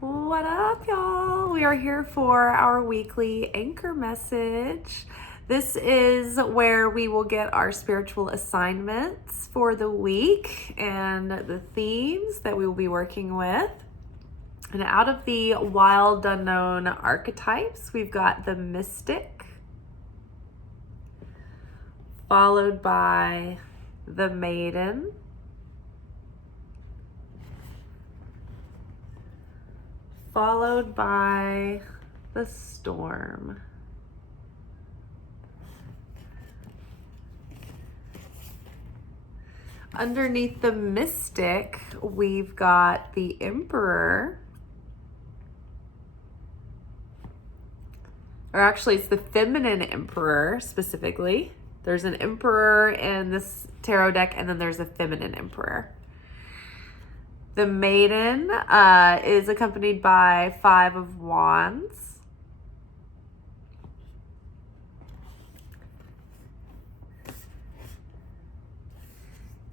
What up, y'all? We are here for our weekly anchor message. This is where we will get our spiritual assignments for the week and the themes that we will be working with. And out of the wild, unknown archetypes, we've got the mystic, followed by the maiden, followed by the storm. Underneath the mystic, we've got the emperor. Or actually, it's the feminine emperor specifically. There's an emperor in this tarot deck, and then there's a feminine emperor. The maiden is accompanied by 5 of Wands.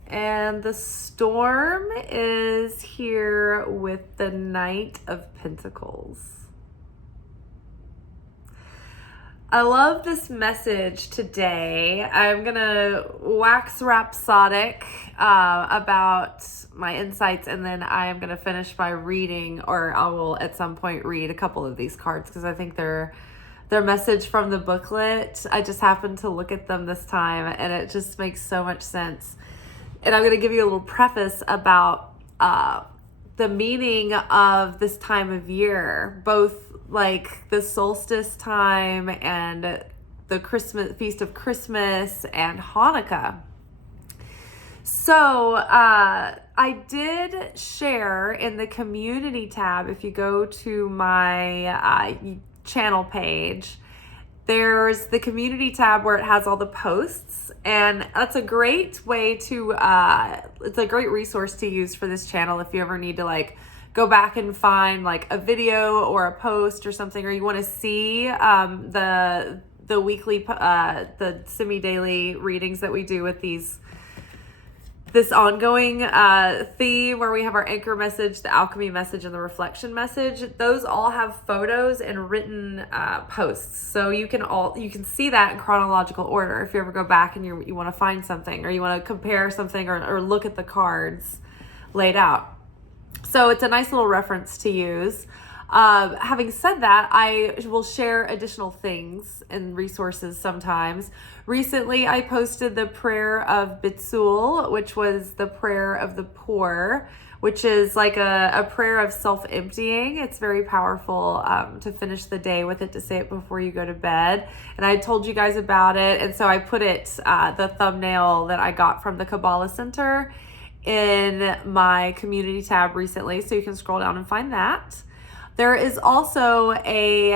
And the storm is here with the Knight of Pentacles. I love this message today. I'm going to wax rhapsodic about my insights, and then I am going to finish by reading, or I will at some point read a couple of these cards because I think they're message from the booklet. I just happened to look at them this time, and it just makes so much sense. And I'm going to give you a little preface about the meaning of this time of year, both like the solstice time and the Christmas feast of Christmas and Hanukkah. So I did share in the community tab. If you go to my channel page, there's the community tab where it has all the posts, and that's a great way to it's a great resource to use for this channel if you ever need to like go back and find like a video or a post or something, or you want to see the weekly the semi-daily readings that we do with this ongoing theme where we have our anchor message, the alchemy message, and the reflection message. Those all have photos and written posts, so you can see that in chronological order if you ever go back and you want to find something, or you want to compare something, or look at the cards laid out. So it's a nice little reference to use. Having said that, I will share additional things and resources sometimes. Recently, I posted the prayer of Bitsul, which was the prayer of the poor, which is like a prayer of self-emptying. It's very powerful to finish the day with it, to say it before you go to bed. And I told you guys about it, and so I put it, the thumbnail that I got from the Kabbalah Center, in my community tab recently, so you can scroll down and find that. There is also a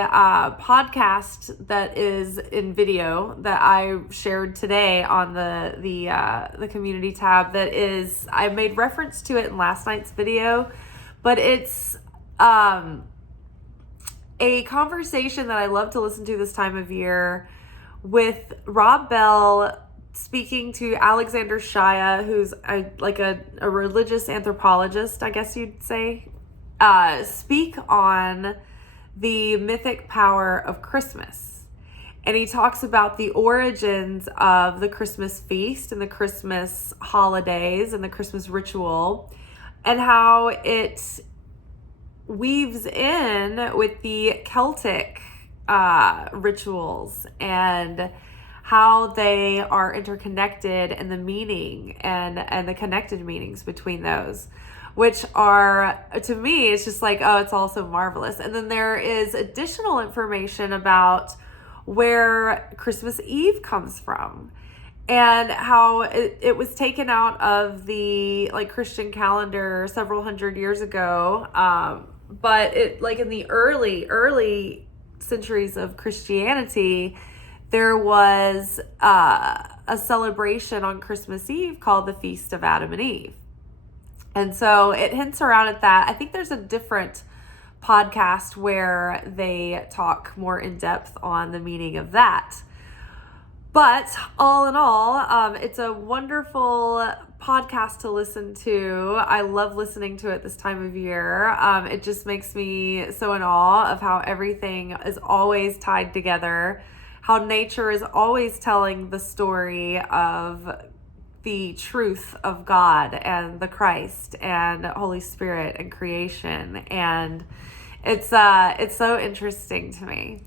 podcast that is in video that I shared today on the community tab. That is, I made reference to it in last night's video, but it's a conversation that I love to listen to this time of year with Rob Bell, speaking to Alexander Shaya, who's a religious anthropologist, I guess you'd say, speak on the mythic power of Christmas. And he talks about the origins of the Christmas feast and the Christmas holidays and the Christmas ritual, and how it weaves in with the Celtic rituals and how they are interconnected, and the meaning and the connected meanings between those, which are, to me, it's just like, oh, it's all so marvelous. And then there is additional information about where Christmas Eve comes from and how it was taken out of the like Christian calendar several hundred years ago. But it, like in the early centuries of Christianity, there was a celebration on Christmas Eve called the Feast of Adam and Eve. And so it hints around at that. I think there's a different podcast where they talk more in depth on the meaning of that. But all in all, it's a wonderful podcast to listen to. I love listening to it this time of year. It just makes me so in awe of how everything is always tied together, how nature is always telling the story of the truth of God and the Christ and Holy Spirit and creation. And it's so interesting to me,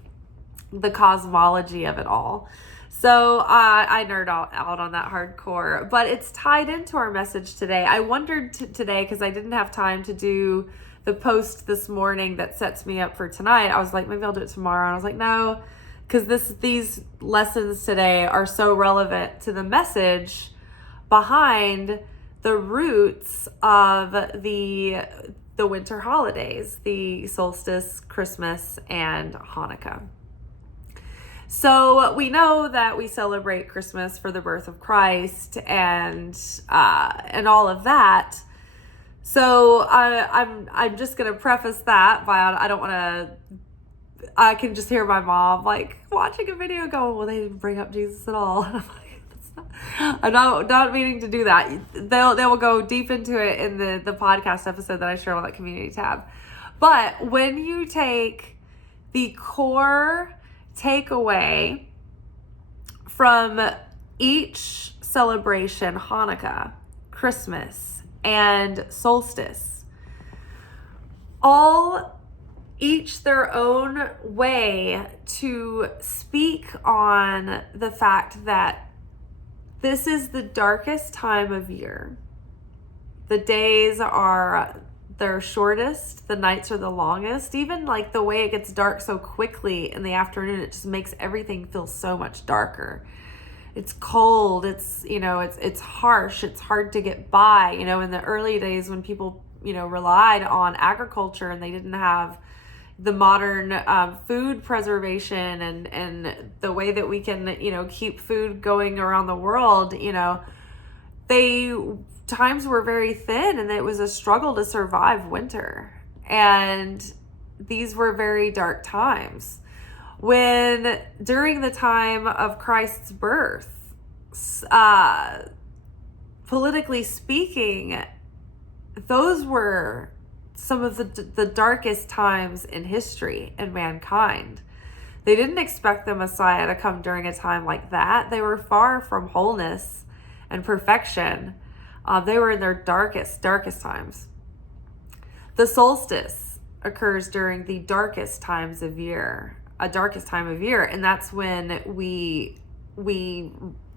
the cosmology of it all. So I nerd out on that hardcore, but it's tied into our message today. I wondered today, because I didn't have time to do the post this morning that sets me up for tonight. I was like, maybe I'll do it tomorrow. And I was like, no, because these lessons today are so relevant to the message behind the roots of the winter holidays, the solstice, Christmas, and Hanukkah. So we know that we celebrate Christmas for the birth of Christ and all of that. So I'm just gonna preface that by I can just hear my mom like watching a video going, well, they didn't bring up Jesus at all. And I'm like, I'm not meaning to do that. They will go deep into it in the podcast episode that I share on that community tab. But when you take the core takeaway from each celebration, Hanukkah, Christmas, and solstice, all each their own way to speak on the fact that this is the darkest time of year. The days are their shortest, the nights are the longest. Even like the way it gets dark so quickly in the afternoon, it just makes everything feel so much darker. It's cold, it's harsh, it's hard to get by. In the early days when people, relied on agriculture and they didn't have the modern food preservation and the way that we can, keep food going around the world, times were very thin and it was a struggle to survive winter. And these were very dark times. When during the time of Christ's birth, politically speaking, those were some of the darkest times in history and mankind. They didn't expect the Messiah to come during a time like that. They were far from wholeness and perfection. They were in their darkest times. The solstice occurs during the darkest time of year, and that's when we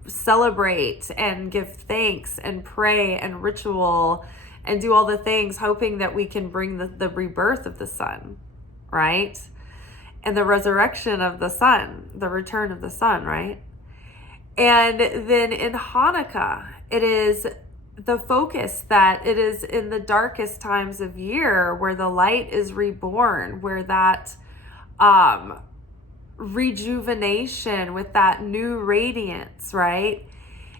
celebrate and give thanks and pray and ritual and do all the things, hoping that we can bring the rebirth of the sun, right? And the resurrection of the sun, the return of the sun, right? And then in Hanukkah, it is the focus that it is in the darkest times of year where the light is reborn, where that rejuvenation with that new radiance, right?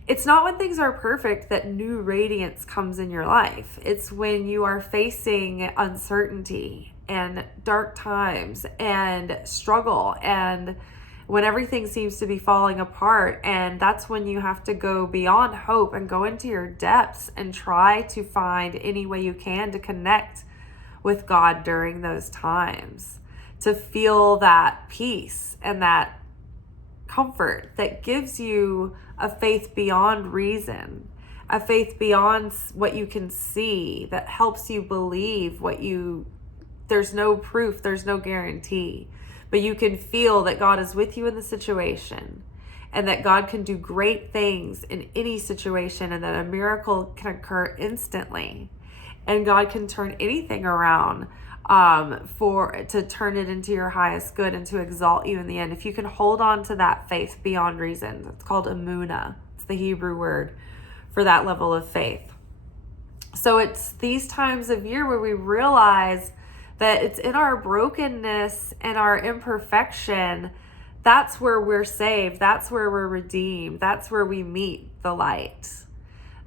It's not when things are perfect that new radiance comes in your life. It's when you are facing uncertainty and dark times and struggle, and when everything seems to be falling apart. And that's when you have to go beyond hope and go into your depths and try to find any way you can to connect with God during those times, to feel that peace and that comfort that gives you a faith beyond reason, a faith beyond what you can see, that helps you believe there's no proof, there's no guarantee, but you can feel that God is with you in the situation and that God can do great things in any situation and that a miracle can occur instantly and God can turn anything around to turn it into your highest good and to exalt you in the end. If you can hold on to that faith beyond reason, it's called emunah. It's the Hebrew word for that level of faith. So it's these times of year where we realize that it's in our brokenness and our imperfection, that's where we're saved, that's where we're redeemed, that's where we meet the light.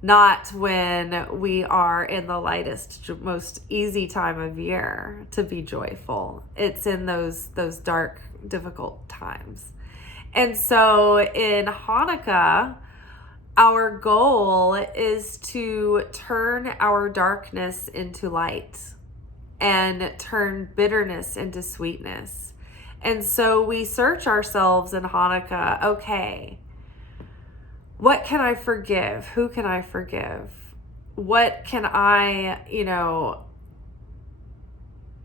Not when we are in the lightest, most easy time of year to be joyful. It's in those dark, difficult times. And so in Hanukkah, our goal is to turn our darkness into light and turn bitterness into sweetness. And so we search ourselves in Hanukkah. Okay, what can I forgive? Who can I forgive? What can I,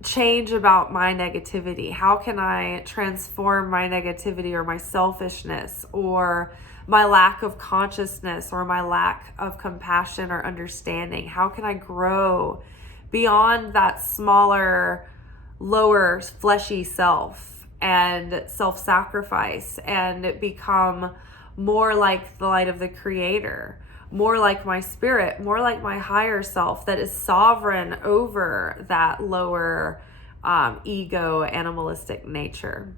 change about my negativity? How can I transform my negativity or my selfishness or my lack of consciousness or my lack of compassion or understanding? How can I grow beyond that smaller, lower, fleshy self and self-sacrifice and become more like the light of the Creator, more like my spirit, more like my higher self that is sovereign over that lower ego, animalistic nature?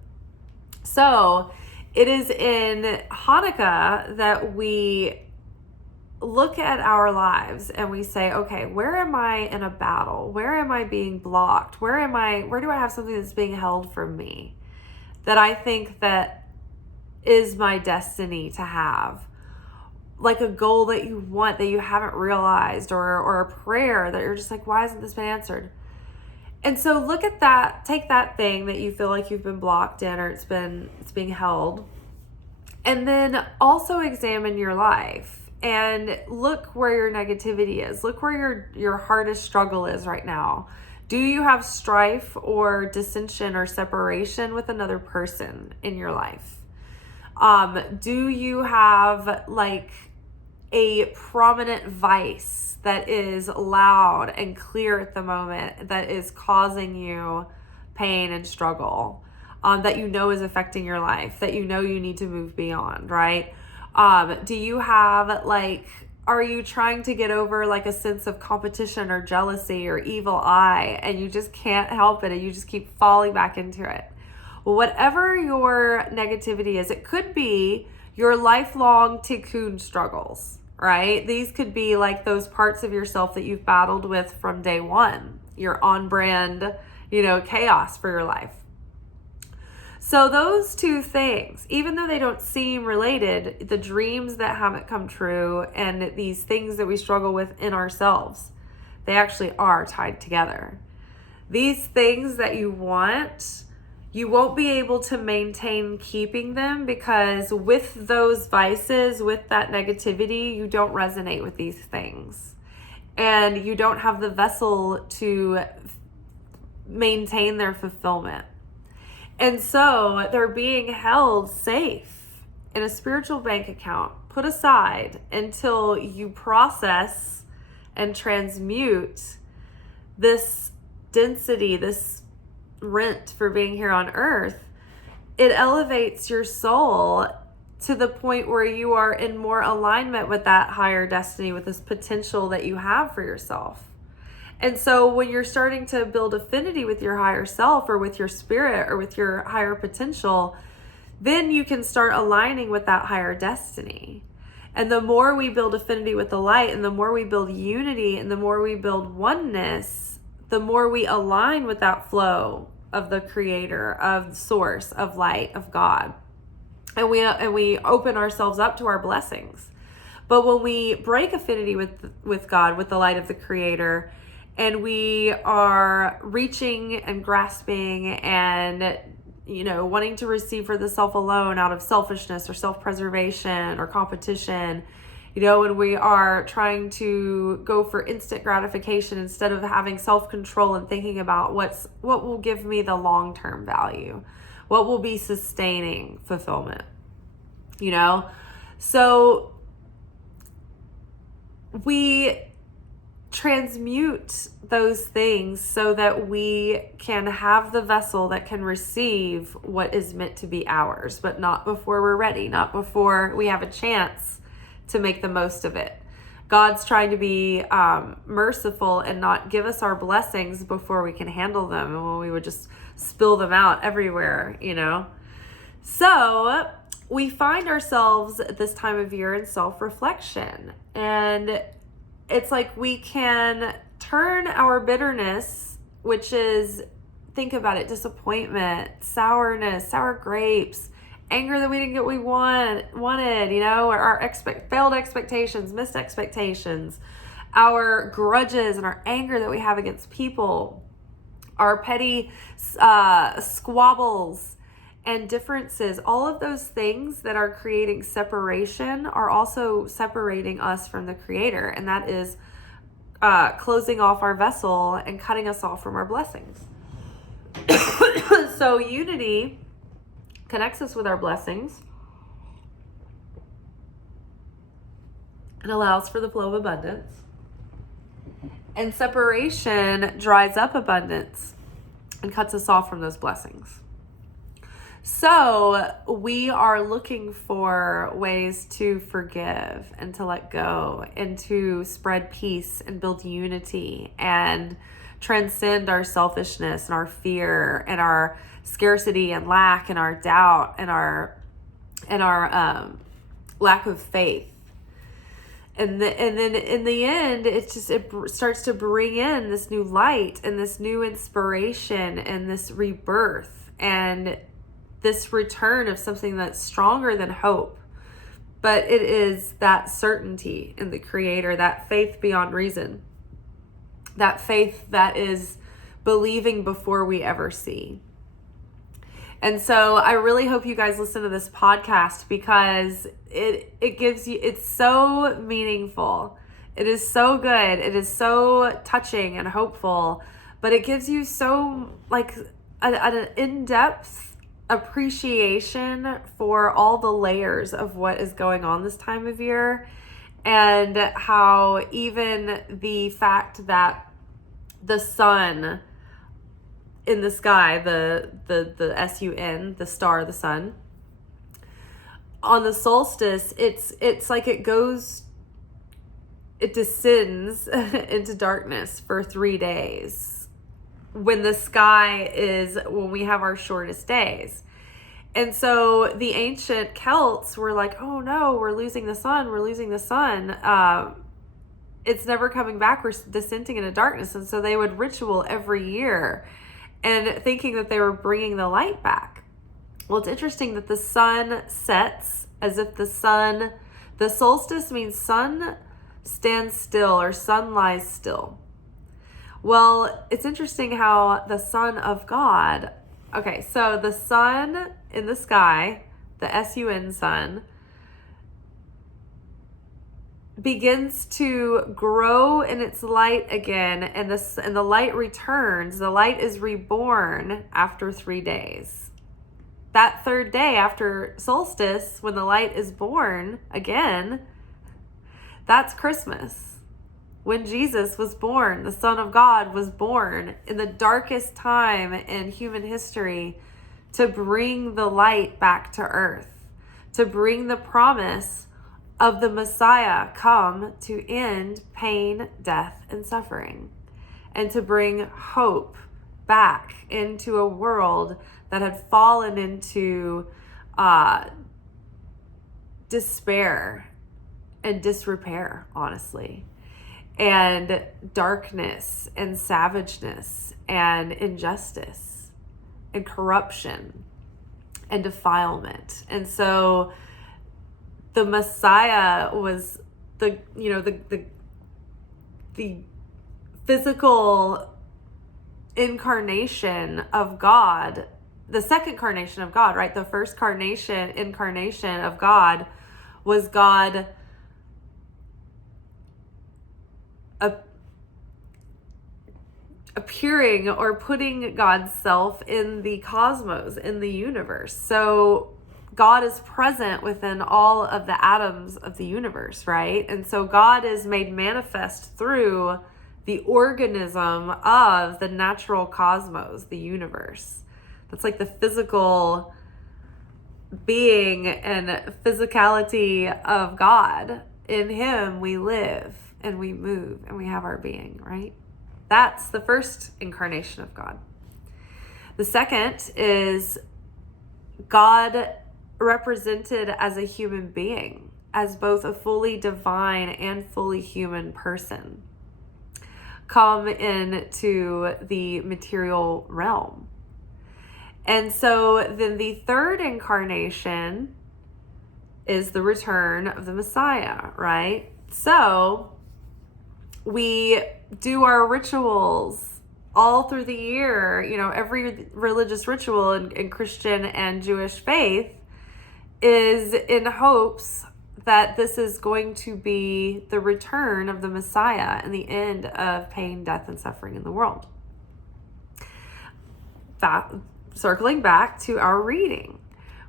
So it is in Hanukkah that we look at our lives and we say, okay, where am I in a battle? Where am I being blocked? Where do I have something that's being held from me that I think that is my destiny to have? Like a goal that you want that you haven't realized, or a prayer that you're just like, why hasn't this been answered? And so look at that, take that thing that you feel like you've been blocked in, or it's being held, and then also examine your life and look where your negativity is. Look where your hardest struggle is right now. Do you have strife or dissension or separation with another person in your life? Do you have like a prominent vice that is loud and clear at the moment that is causing you pain and struggle, that is affecting your life, that you need to move beyond, right? Do you have are you trying to get over like a sense of competition or jealousy or evil eye, and you just can't help it and you just keep falling back into it? Well, whatever your negativity is, it could be your lifelong tikkun struggles, right? These could be like those parts of yourself that you've battled with from day one, your on-brand, chaos for your life. So those two things, even though they don't seem related, the dreams that haven't come true and these things that we struggle with in ourselves, they actually are tied together. These things that you want, you won't be able to maintain keeping them because with those vices, with that negativity, you don't resonate with these things. And you don't have the vessel to maintain their fulfillment. And so they're being held safe in a spiritual bank account, put aside until you process and transmute this density, this rent for being here on earth. It elevates your soul to the point where you are in more alignment with that higher destiny, with this potential that you have for yourself. And so when you're starting to build affinity with your higher self or with your spirit or with your higher potential, then you can start aligning with that higher destiny. And the more we build affinity with the light, and the more we build unity, and the more we build oneness, the more we align with that flow of the Creator, of the source, of light, of God. And we open ourselves up to our blessings. But when we break affinity with God, with the light of the Creator, and we are reaching and grasping and wanting to receive for the self alone out of selfishness or self-preservation or competition, when we are trying to go for instant gratification instead of having self-control and thinking about what will give me the long-term value, what will be sustaining fulfillment, So we transmute those things so that we can have the vessel that can receive what is meant to be ours, but not before we're ready, not before we have a chance to make the most of it. God's trying to be merciful and not give us our blessings before we can handle them, and when we would just spill them out everywhere, So we find ourselves at this time of year in self-reflection, and it's like we can turn our bitterness, which is, think about it, disappointment, sourness, sour grapes, anger that we didn't get what we wanted, you know, or our failed expectations, missed expectations, our grudges and our anger that we have against people, our petty squabbles and differences, all of those things that are creating separation are also separating us from the Creator. And that is closing off our vessel and cutting us off from our blessings. So unity connects us with our blessings and allows for the flow of abundance. And separation dries up abundance and cuts us off from those blessings. So we are looking for ways to forgive and to let go and to spread peace and build unity and transcend our selfishness and our fear and our scarcity and lack and our doubt and our lack of faith. And then in the end, it starts to bring in this new light and this new inspiration and this rebirth and this return of something that's stronger than hope. But it is that certainty in the Creator, that faith beyond reason, that faith that is believing before we ever see. And so I really hope you guys listen to this podcast, because it gives you, it's so meaningful. It is so good. It is so touching and hopeful, but it gives you so like an in-depth appreciation for all the layers of what is going on this time of year, and how even the fact that the sun in the sky, the sun, the star, the sun, on the solstice, it's like it descends into darkness for 3 days when we have our shortest days. And so the ancient Celts were like, oh no, we're losing the sun. It's never coming back. We're descending into darkness. And so they would ritual every year and thinking that they were bringing the light back. Well, it's interesting that the sun sets as if the solstice means sun stands still or sun lies still. Well, it's interesting how the Son of God, okay, so the sun in the sky, the sun sun, begins to grow in its light again, and the light returns. The light is reborn after 3 days. That third day after solstice, when the light is born again, that's Christmas. When Jesus was born, the Son of God was born in the darkest time in human history to bring the light back to earth, to bring the promise of the Messiah come to end pain, death, and suffering, and to bring hope back into a world that had fallen into despair and disrepair, honestly, and darkness and savageness and injustice and corruption and defilement. And so the Messiah was the physical incarnation of God, the second carnation of God, right? The first incarnation of God was God appearing or putting God's self in the cosmos, in the universe. So God is present within all of the atoms of the universe, right? And so God is made manifest through the organism of the natural cosmos, the universe. That's like the physical being and physicality of God. In Him we live and we move and we have our being, right? That's the first incarnation of God. The second is God represented as a human being, as both a fully divine and fully human person, come into the material realm. And so then the third incarnation is the return of the Messiah, right? So we do our rituals all through the year. You know, every religious ritual in Christian and Jewish faith is in hopes that this is going to be the return of the Messiah and the end of pain, death, and suffering in the world. That, circling back to our reading,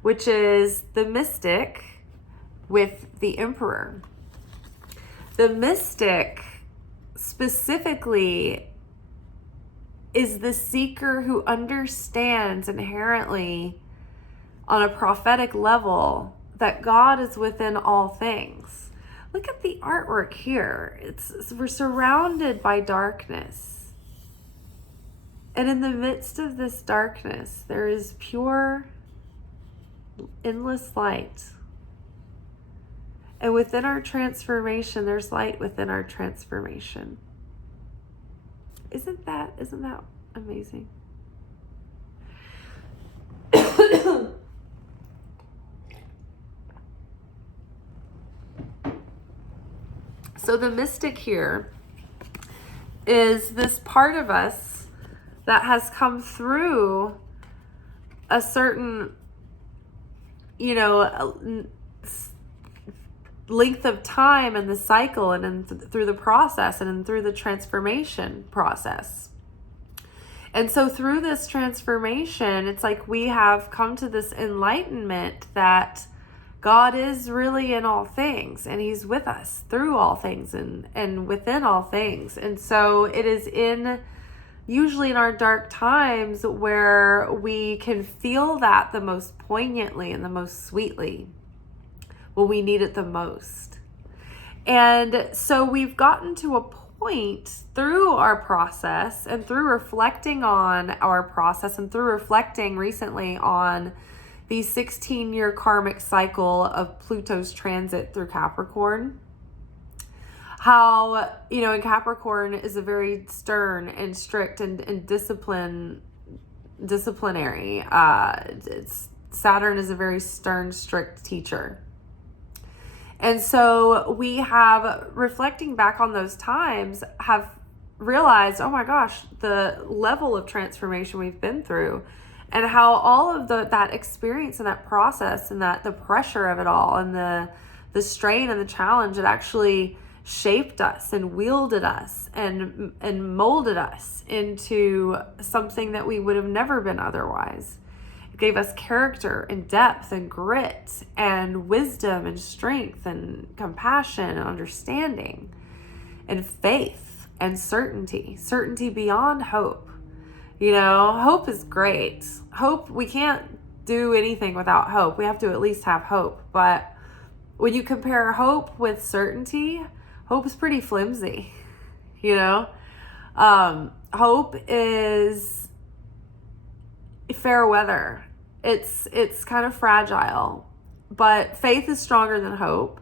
which is the mystic with the emperor. The mystic specifically is the seeker who understands inherently on a prophetic level that God is within all things. Look at the artwork here. We're surrounded by darkness. And in the midst of this darkness, there is pure, endless light. And within our transformation, there's light within our transformation. Isn't that amazing? So the mystic here is this part of us that has come through a certain, length of time in the cycle and through the process and through the transformation process. And so through this transformation, it's like we have come to this enlightenment that God is really in all things, and he's with us through all things and within all things. And so it is usually in our dark times where we can feel that the most poignantly and the most sweetly, when we need it the most. And so we've gotten to a point through our process and through reflecting on our process and through reflecting recently on the 16-year karmic cycle of Pluto's transit through Capricorn. How, in Capricorn is a very stern and strict and disciplinary. Saturn is a very stern, strict teacher. And so we have, reflecting back on those times, have realized, oh my gosh, the level of transformation we've been through, and how all of that experience and that process and that the pressure of it all and the strain and the challenge, it actually shaped us and wielded us and molded us into something that we would have never been otherwise. It gave us character and depth and grit and wisdom and strength and compassion and understanding and faith and certainty beyond hope. Hope is great. Hope, we can't do anything without hope. We have to at least have hope. But when you compare hope with certainty, hope is pretty flimsy. Hope is fair weather. It's kind of fragile, but faith is stronger than hope,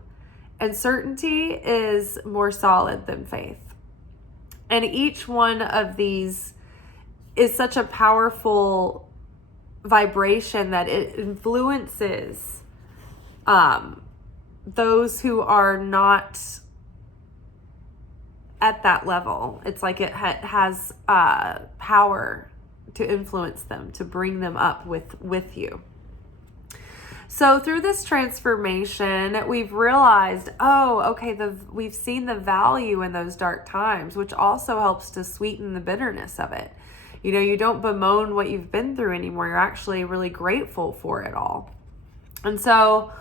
and certainty is more solid than faith. And each one of these is such a powerful vibration that it influences those who are not at that level. It's like it has power to influence them, to bring them up with you. So through this transformation, we've realized, we've seen the value in those dark times, which also helps to sweeten the bitterness of it. You don't bemoan what you've been through anymore. You're actually really grateful for it all. And so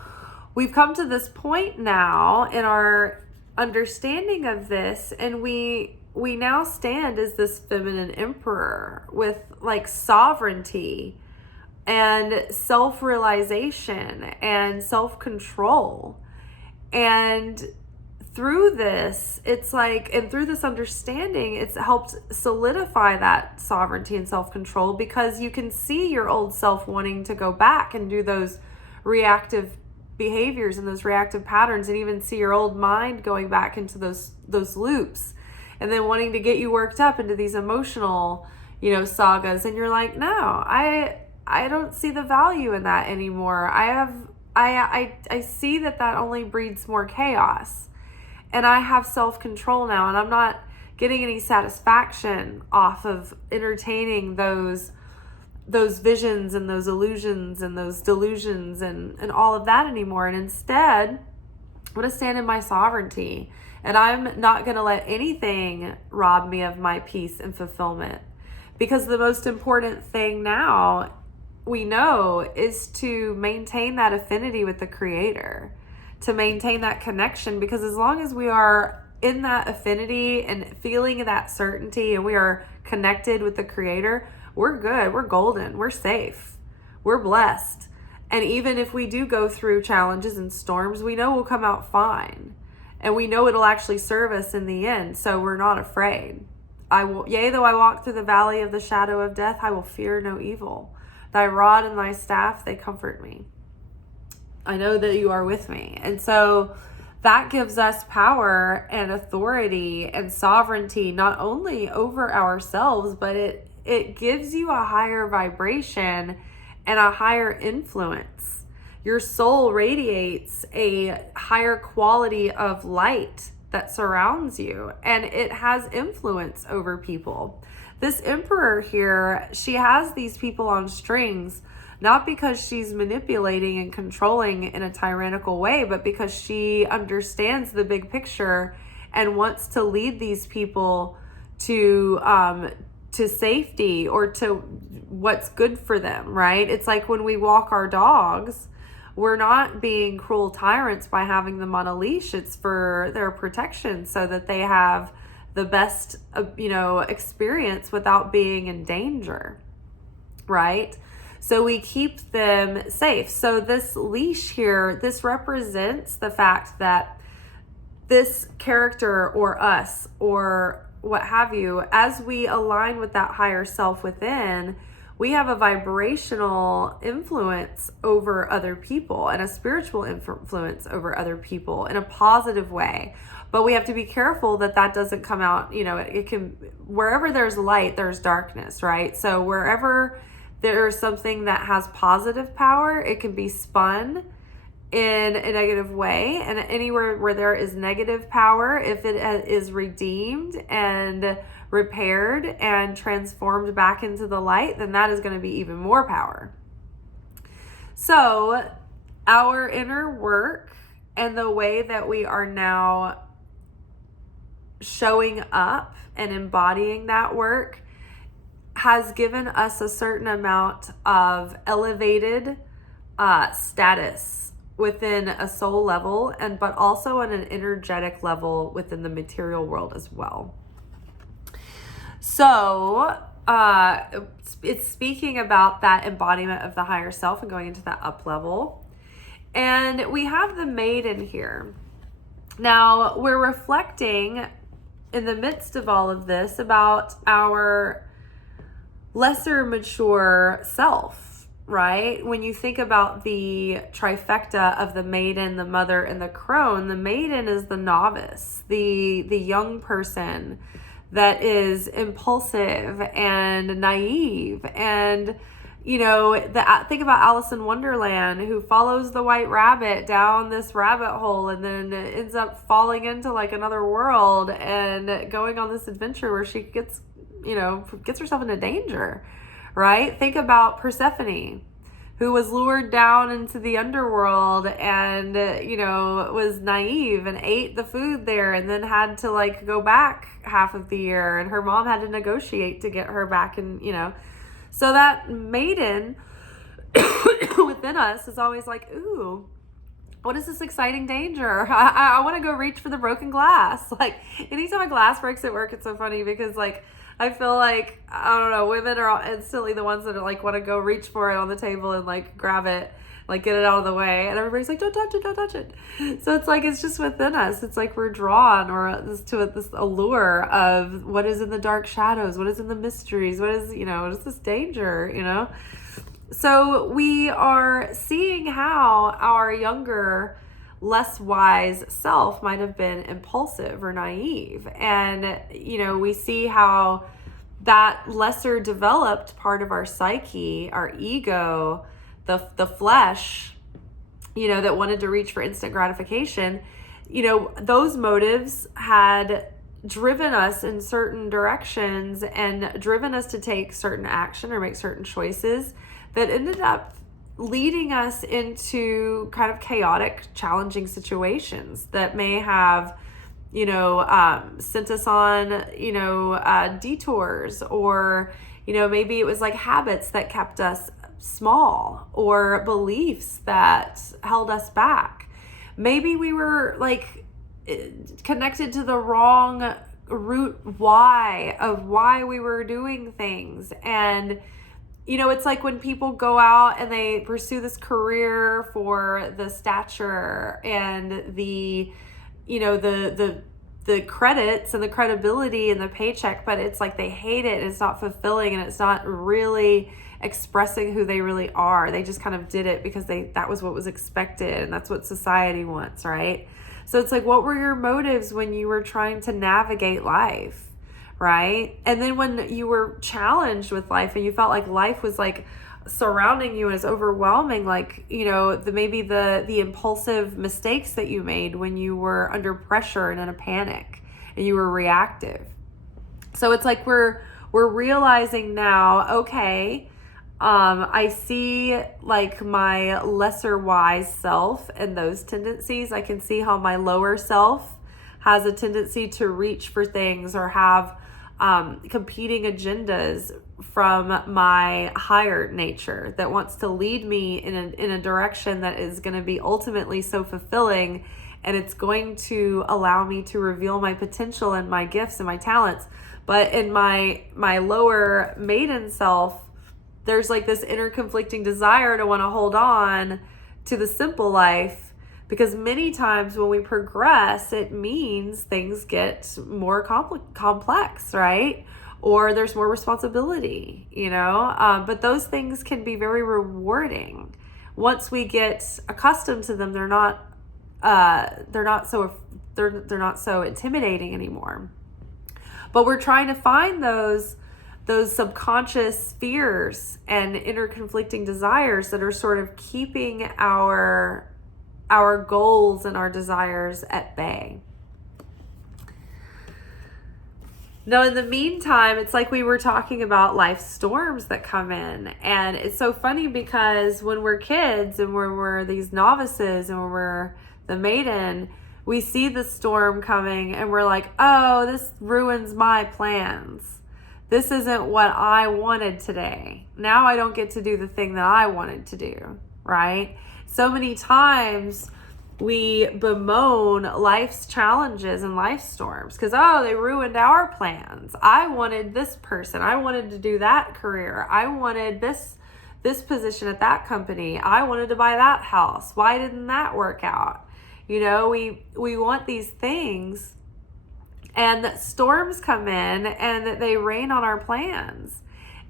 we've come to this point now in our understanding of this, and we now stand as this feminine emperor with like sovereignty and self-realization and self-control. And through this, it's like, and through this understanding, it's helped solidify that sovereignty and self-control, because you can see your old self wanting to go back and do those reactive behaviors and those reactive patterns, and even see your old mind going back into those loops, and then wanting to get you worked up into these emotional, sagas. And you're like, no, I don't see the value in that anymore. I see that only breeds more chaos. And I have self-control now, and I'm not getting any satisfaction off of entertaining those visions and those illusions and those delusions and all of that anymore. And instead, I'm going to stand in my sovereignty, and I'm not going to let anything rob me of my peace and fulfillment. Because the most important thing now, we know, is to maintain that affinity with the Creator, to maintain that connection. Because as long as we are in that affinity and feeling that certainty, and we are connected with the Creator, we're good, we're golden, we're safe, we're blessed. And even if we do go through challenges and storms, we know we'll come out fine. And we know it'll actually serve us in the end, so we're not afraid. Yea, though I walk through the valley of the shadow of death, I will fear no evil. Thy rod and thy staff, they comfort me. I know that you are with me. And so that gives us power and authority and sovereignty, not only over ourselves, but it gives you a higher vibration and a higher influence. Your soul radiates a higher quality of light that surrounds you, and it has influence over people. This emperor here, she has these people on strings, not because she's manipulating and controlling in a tyrannical way, but because she understands the big picture and wants to lead these people to safety, or to what's good for them, right? It's like when we walk our dogs, we're not being cruel tyrants by having them on a leash. It's for their protection, so that they have the best, experience without being in danger, right? So we keep them safe. So this leash here, this represents the fact that this character, or us, or what have you, as we align with that higher self within, we have a vibrational influence over other people and a spiritual influence over other people in a positive way. But we have to be careful that doesn't come out, it can, wherever there's light, there's darkness, right? So wherever there's something that has positive power, it can be spun in a negative way. And anywhere where there is negative power, if it is redeemed and repaired and transformed back into the light, then that is going to be even more power. So our inner work and the way that we are now showing up and embodying that work has given us a certain amount of elevated status within a soul level, but also on an energetic level within the material world as well. So it's speaking about that embodiment of the higher self and going into that up level. And we have the maiden here. Now we're reflecting in the midst of all of this about our lesser mature self, right? When you think about the trifecta of the maiden, the mother, and the crone, the maiden is the novice, the young person that is impulsive and naive. And, think about Alice in Wonderland, who follows the white rabbit down this rabbit hole and then ends up falling into like another world and going on this adventure where she gets herself into danger, right? Think about Persephone, who was lured down into the underworld and, was naive and ate the food there and then had to go back half of the year, and her mom had to negotiate to get her back. And, so that maiden within us is always like, ooh, what is this exciting danger? I want to go reach for the broken glass. Like anytime a glass breaks at work, it's so funny because I feel like, I don't know, women are instantly the ones that are want to go reach for it on the table and grab it, get it out of the way. And everybody's like, don't touch it. So it's just within us. It's we're drawn to this allure of what is in the dark shadows, what is in the mysteries, what is this danger, So we are seeing how our younger, less wise self might have been impulsive or naive. And, we see how that lesser developed part of our psyche, our ego, the flesh, that wanted to reach for instant gratification, those motives had driven us in certain directions and driven us to take certain action or make certain choices that ended up leading us into kind of chaotic, challenging situations that may have, sent us on, detours, or, maybe it was like habits that kept us small, or beliefs that held us back. Maybe we were like connected to the wrong root why we were doing things. And it's like when people go out and they pursue this career for the stature and the credits and the credibility and the paycheck, but it's like they hate it and it's not fulfilling and it's not really expressing who they really are. They just kind of did it because that was what was expected, and that's what society wants, right? So it's like, what were your motives when you were trying to navigate life? Right? And then when you were challenged with life and you felt like life was like surrounding you and it's overwhelming, like, maybe the impulsive mistakes that you made when you were under pressure and in a panic and you were reactive. So it's like we're realizing now, okay, I see like my lesser wise self and those tendencies. I can see how my lower self has a tendency to reach for things or have competing agendas from my higher nature that wants to lead me in a direction that is going to be ultimately so fulfilling, and it's going to allow me to reveal my potential and my gifts and my talents. But in my lower maiden self, there's like this inner conflicting desire to want to hold on to the simple life, because many times when we progress, it means things get more complex, right? Or there's more responsibility, but those things can be very rewarding. Once we get accustomed to them, they're not so intimidating anymore. But we're trying to find those subconscious fears and inner conflicting desires that are sort of keeping our goals and our desires at bay. Now, in the meantime, it's like we were talking about life storms that come in. And it's so funny because when we're kids and when we're these novices and when we're the maiden, we see the storm coming and we're like, oh, this ruins my plans. This isn't what I wanted today. Now I don't get to do the thing that I wanted to do, right? So many times we bemoan life's challenges and life storms because, they ruined our plans. I wanted this person. I wanted to do that career. I wanted this position at that company. I wanted to buy that house. Why didn't that work out? We want these things, and storms come in and they rain on our plans.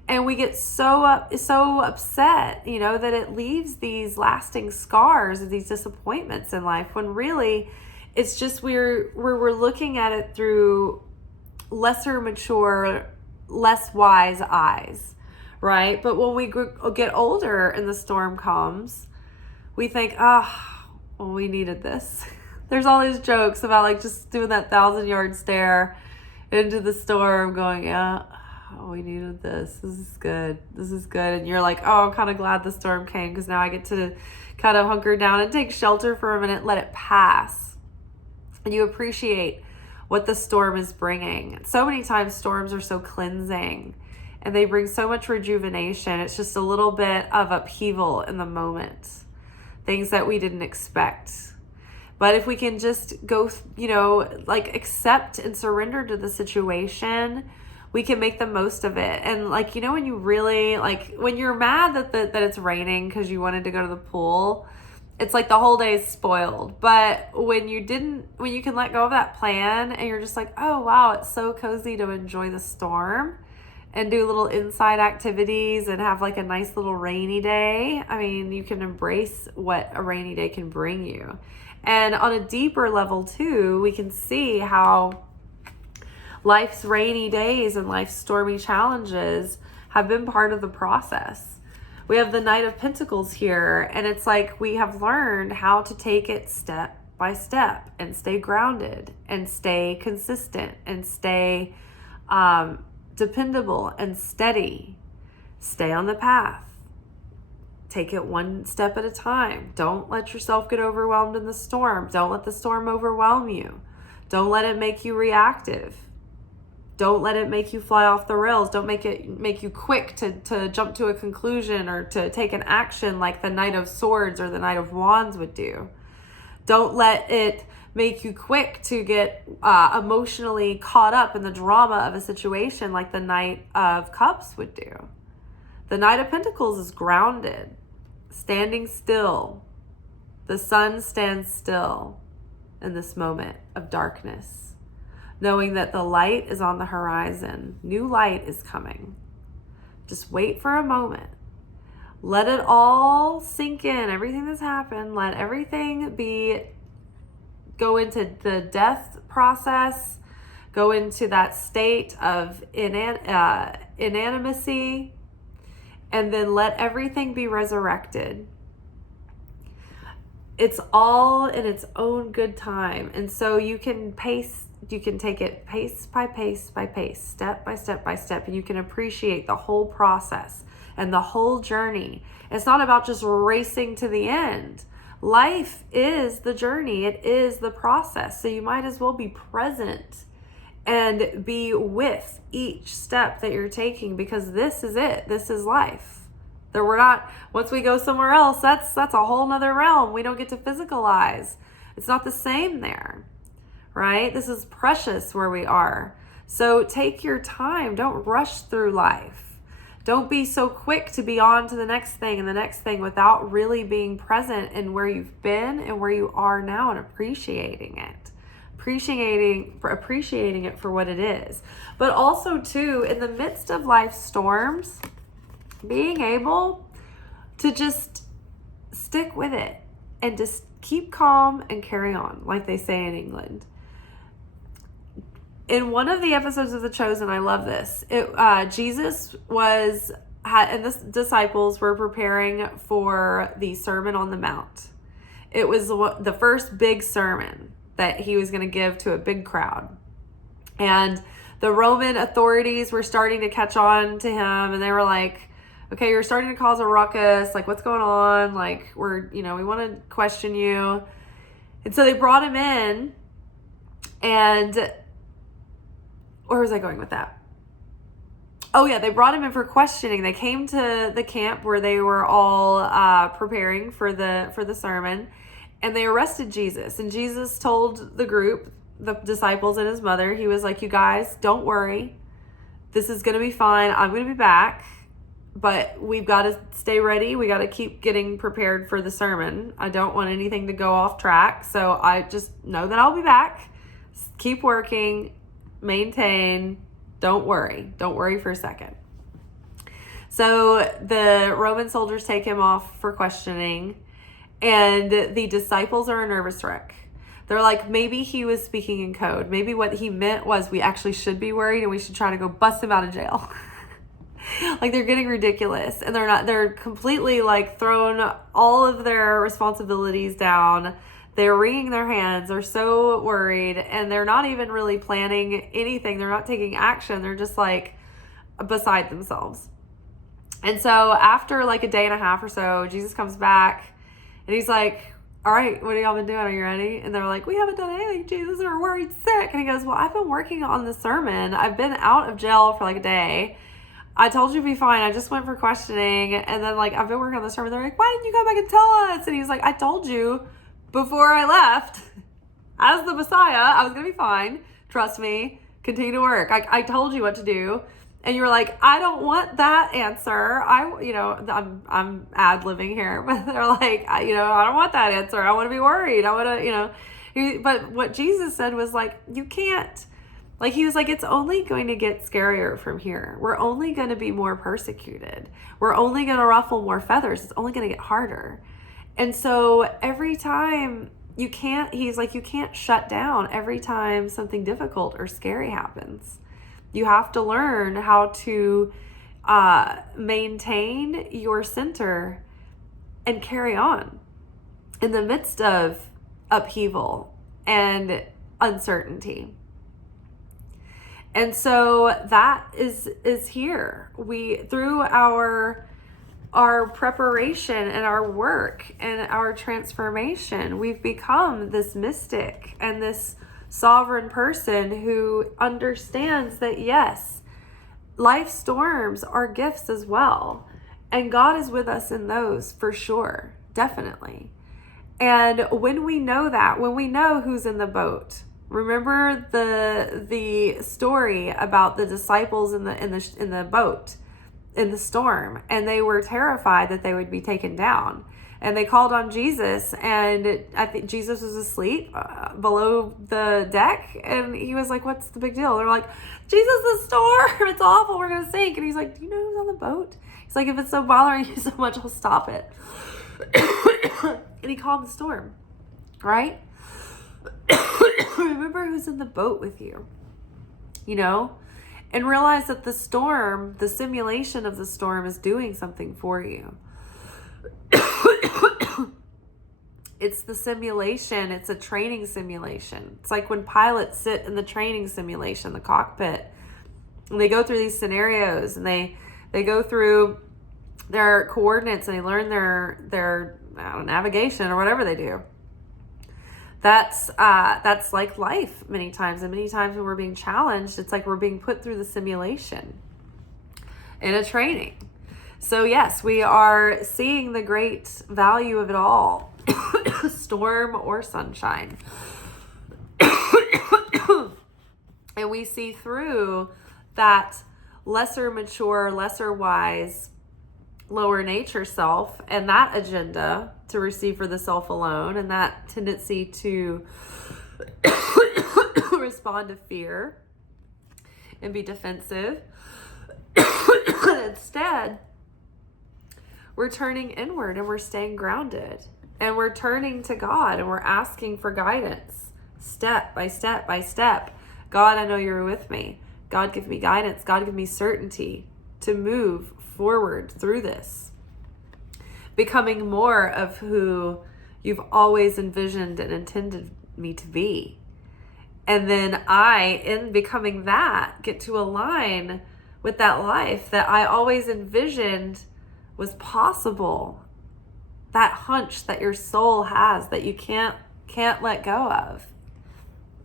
And we get so upset, that it leaves these lasting scars of these disappointments in life, when really it's just we're looking at it through lesser mature, less wise eyes, right? But when we get older and the storm comes, we think, we needed this. There's all these jokes about like just doing that 1,000-yard stare into the storm going, we needed this. This is good. And you're like, I'm kind of glad the storm came because now I get to kind of hunker down and take shelter for a minute, let it pass. And you appreciate what the storm is bringing. So many times storms are so cleansing and they bring so much rejuvenation. It's just a little bit of upheaval in the moment, things that we didn't expect. But if we can just go, accept and surrender to the situation, we can make the most of it. And when you really, when you're mad that it's raining because you wanted to go to the pool, it's like the whole day is spoiled. But when you can let go of that plan and you're just like, oh wow, it's so cozy to enjoy the storm and do little inside activities and have like a nice little rainy day. I mean, you can embrace what a rainy day can bring you. And on a deeper level too, we can see how Life's rainy days and life's stormy challenges have been part of the process. We have the Knight of Pentacles here, and it's like we have learned how to take it step by step and stay grounded and stay consistent and stay dependable and steady. Stay on the path. Take it one step at a time. Don't let yourself get overwhelmed in the storm. Don't let the storm overwhelm you. Don't let it make you reactive. Don't let it make you fly off the rails. Don't make you quick to jump to a conclusion or to take an action like the Knight of Swords or the Knight of Wands would do. Don't let it make you quick to get emotionally caught up in the drama of a situation like the Knight of Cups would do. The Knight of Pentacles is grounded, standing still. The sun stands still in this moment of darkness, knowing that the light is on the horizon. New light is coming. Just wait for a moment. Let it all sink in, everything that's happened. Let everything go into the death process, go into that state of inanimacy, and then let everything be resurrected. It's all in its own good time. And so you can take it pace by pace by pace, step by step by step, and you can appreciate the whole process and the whole journey. It's not about just racing to the end. Life is the journey. It is the process. So you might as well be present and be with each step that you're taking, because this is it. This is life. Once we go somewhere else, that's a whole nother realm. We don't get to physicalize. It's not the same there, right? This is precious where we are. So take your time. Don't rush through life. Don't be so quick to be on to the next thing and the next thing without really being present in where you've been and where you are now and appreciating it. Appreciating it for what it is. But also too, in the midst of life's storms, being able to just stick with it and just keep calm and carry on, like they say in England. In one of the episodes of The Chosen, I love this. Jesus and the disciples were preparing for the Sermon on the Mount. It was the first big sermon that he was going to give to a big crowd. And the Roman authorities were starting to catch on to him, and they were like, okay, you're starting to cause a ruckus. Like, what's going on? Like, we want to question you. And so they brought him in, and where was I going with that? Oh yeah, they brought him in for questioning. They came to the camp where they were all preparing for the sermon, and they arrested Jesus. And Jesus told the group, the disciples and his mother, he was like, you guys, don't worry. This is going to be fine. I'm going to be back, but we've got to stay ready. We got to keep getting prepared for the sermon. I don't want anything to go off track. So I just know that I'll be back. Keep working. Maintain. Don't worry for a second. So the Roman soldiers take him off for questioning, and the disciples are a nervous wreck. They're like, maybe he was speaking in code. Maybe what he meant was we actually should be worried and we should try to go bust him out of jail. Like, they're getting ridiculous, and they're completely like thrown all of their responsibilities down. They're wringing their hands. They're so worried, and they're not even really planning anything. They're not taking action. They're just like beside themselves. And so after like a day and a half or so, Jesus comes back and he's like, all right, what have y'all been doing? Are you ready? And they're like, we haven't done anything, Jesus. We're worried sick. And he goes, well, I've been working on the sermon. I've been out of jail for like a day. I told you to be fine. I just went for questioning. And then like, I've been working on the sermon. They're like, why didn't you come back and tell us? And he's like, I told you before I left, as the Messiah, I was going to be fine. Trust me. Continue to work. I told you what to do. And you were like, I don't want that answer. I'm ad-libbing here, but they're like, I don't want that answer. I want to be worried. I want to, but what Jesus said was like, you can't. Like, he was like, it's only going to get scarier from here. We're only going to be more persecuted. We're only going to ruffle more feathers. It's only going to get harder. And so every time he's like, you can't shut down every time something difficult or scary happens. You have to learn how to maintain your center and carry on in the midst of upheaval and uncertainty. And so that is here. We, through our preparation and our work and our transformation, we've become this mystic and this sovereign person who understands that, yes, life storms are gifts as well. And God is with us in those for sure, definitely. And when we know that, when we know who's in the boat, remember the story about the disciples in the boat in the storm, and they were terrified that they would be taken down, and they called on Jesus, and I think Jesus was asleep below the deck, and he was like, "What's the big deal?" They're like, "Jesus, the storm, it's awful, we're gonna sink." And he's like, "Do you know who's on the boat?" He's like, "If it's so bothering you so much, I'll stop it." And he calmed the storm, right? Remember who's in the boat with you, and realize that the storm, the simulation of the storm, is doing something for you. It's the simulation. It's a training simulation. It's like when pilots sit in the training simulation, the cockpit, and they go through these scenarios, and they go through their coordinates, and they learn their navigation or whatever they do. That's like life many times. And many times when we're being challenged, it's like we're being put through the simulation in a training. So yes, we are seeing the great value of it all, storm or sunshine. And we see through that lesser mature, lesser wise, lower nature self and that agenda to receive for the self alone, and that tendency to respond to fear and be defensive. Instead, we're turning inward and we're staying grounded, and we're turning to God, and we're asking for guidance step by step by step. God, I know you're with me. God, give me guidance. God, give me certainty to move forward through this, becoming more of who you've always envisioned and intended me to be. And then I, in becoming that, get to align with that life that I always envisioned was possible. That hunch that your soul has that you can't let go of.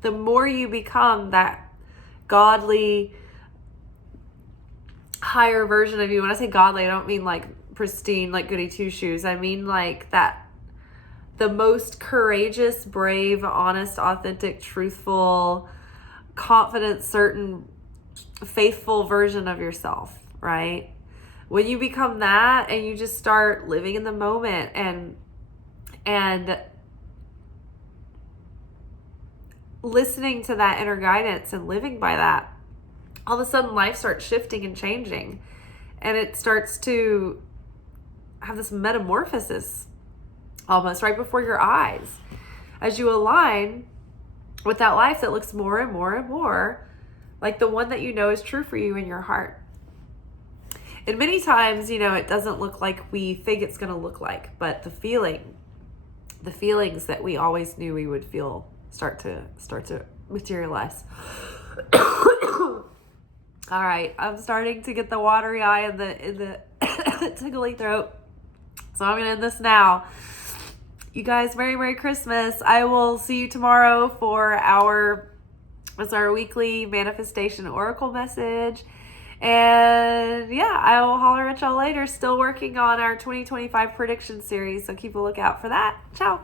The more you become that godly, higher version of you. When I say godly, I don't mean like pristine, like goody two shoes. I mean like that, the most courageous, brave, honest, authentic, truthful, confident, certain, faithful version of yourself, right? When you become that and you just start living in the moment and listening to that inner guidance and living by that, all of a sudden life starts shifting and changing, and it starts to have this metamorphosis almost right before your eyes as you align with that life that looks more and more and more like the one that you know is true for you in your heart. And many times, it doesn't look like we think it's going to look like, but the feelings that we always knew we would feel start to materialize. All right, I'm starting to get the watery eye and the tickly throat. So I'm going to end this now. You guys, Merry Christmas. I will see you tomorrow for our weekly manifestation oracle message. And yeah, I will holler at y'all later. Still working on our 2025 prediction series, so keep a lookout for that. Ciao.